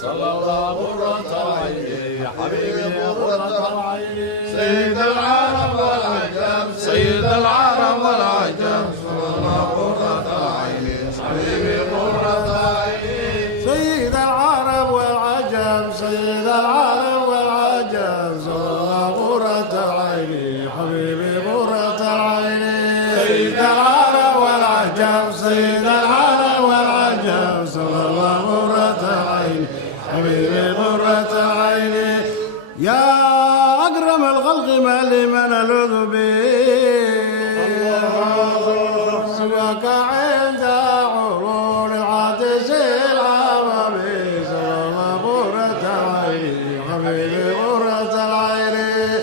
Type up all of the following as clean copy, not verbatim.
صلى الله قرة عيني حبيبي قرة عيني سيد العرب والعجم سيد العرب والعجم صلى الله قرة عيني حبيبي قرة عيني سيد العرب والعجم سيد العرب والعجم صلى الله قرة عيني حبيبي قرة عيني سيد العرب والعجم سيد العرب والعجم صلى الله قرة عيني حبيبي قرة عيني يا أكرم الخلق ما لمن ألوذ به سواك عند عرور العطش العربي صلى الله قرة عيني حبيبي قرة العين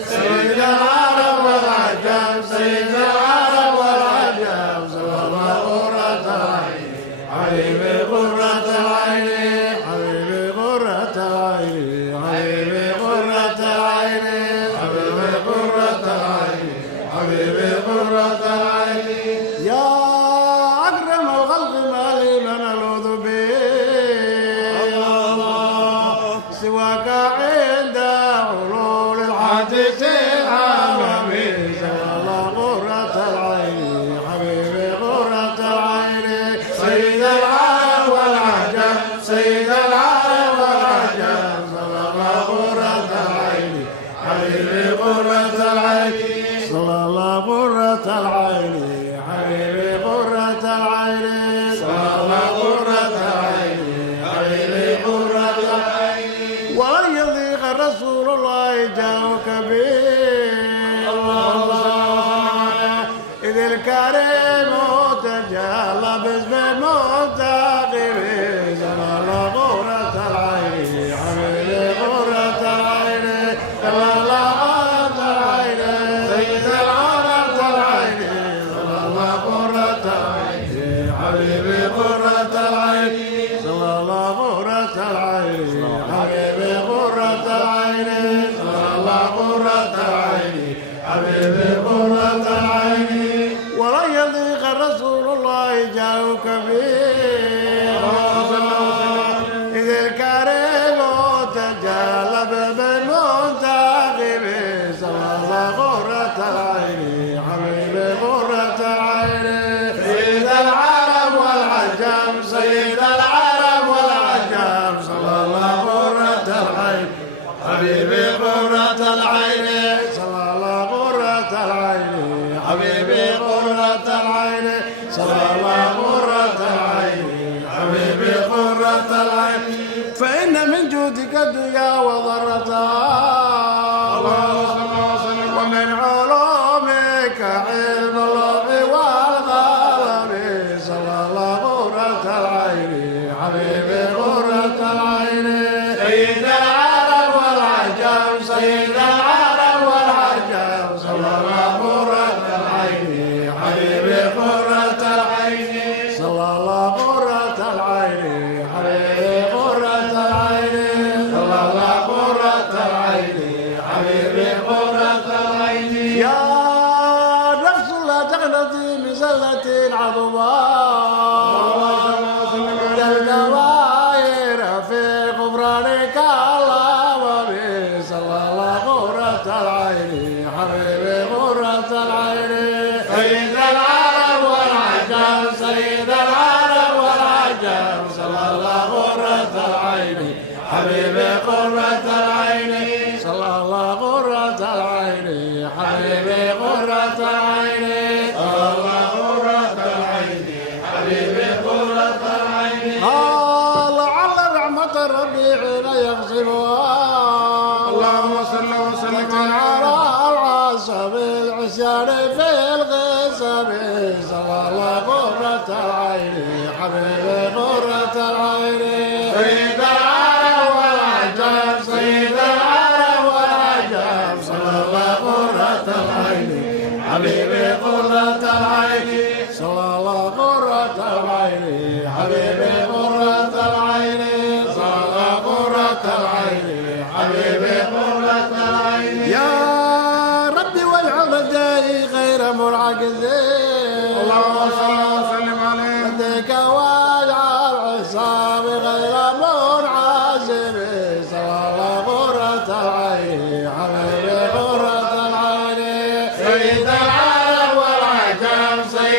سيد العرب والعجم سيد العرب والعجم صلى الله قرة العين حبيبي قرة العين حبيبي قرة العين حبيبي قرة العين حبيبي قرة العين حبيبي قرة العين يا أكرم الخلق ما لي من ألوذ به سواك عند علول الحديث العالمي صلى الله قرة العين حبيبي قرة العين سيد العرب والعجم سيد العرب والعجم صلى الله قرة العين حبيبي قرة العين صلى الله قرة العين حبيبي قرة العين صلى الله قرة العين حبيبي قرة العين ولن يضيق رسول الله جاءك به إذ الكريم تجلى باسم المنتقم صلى الله قرة العين حبيبي قرة العين صلى الله قرة العين سيد العرب العين صلى الله قرة العين حبيبي قرة العين صلى الله قرة العين حبيبي قرة العين صلى الله قرة العين حبيبي قرة العين ولن يضيق رسول الله جاءك به إذ الكريم تجلى بالمنتقم صلى الله قرة العين حبيبي قرة العين سيد العرب والعجم سيد العرب والعجم صلى الله قرة العين حبيبي قرة العين صلى الله قرة العين حبيبي قرة العين صلى الله قرة العين حبيبي قرة العين فإن من جودك الدنيا وضرتها ومن علومك علم اللوح والقلم صلى الله قرة العين حبيبي قرة العين سيد العرب والعجم سيد العرب والعجم صلى الله قرة العين حبيبي قرة العين صلى الله قرة العين حبيبي قرة العين صلى الله قرة العين حبيبي قرة العين يا نفس لا تقنطي من زلة عظماء الجواهر في غفرانك اللهم صلى الله قرة العين حبيبي قرة العين سيد العرب والعجم سيد العرب والعجم صلى الله قرة العين حبيبي قرة العين صلى الله قرة العين حبيبي قرة العين صلى الله قرة العين حبيبي قرة العين لعل رحمة الربيع يغسلها اللهم صل وسلم على العصب العسيان في الغسب صلى الله قرة العين حبيبي قرة العين سيد العرب والعجم سيد العرب والعجم صلى الله قرة العين حبيبي قرة العين صلى الله قرة العين حبيبي قرة العين صلى الله قرة العين حبيبي قرة العين يا ربي والعرض غير منعكسين اللهم صل وسلم عليه وديك واجعل حسابي غير منعزل سيد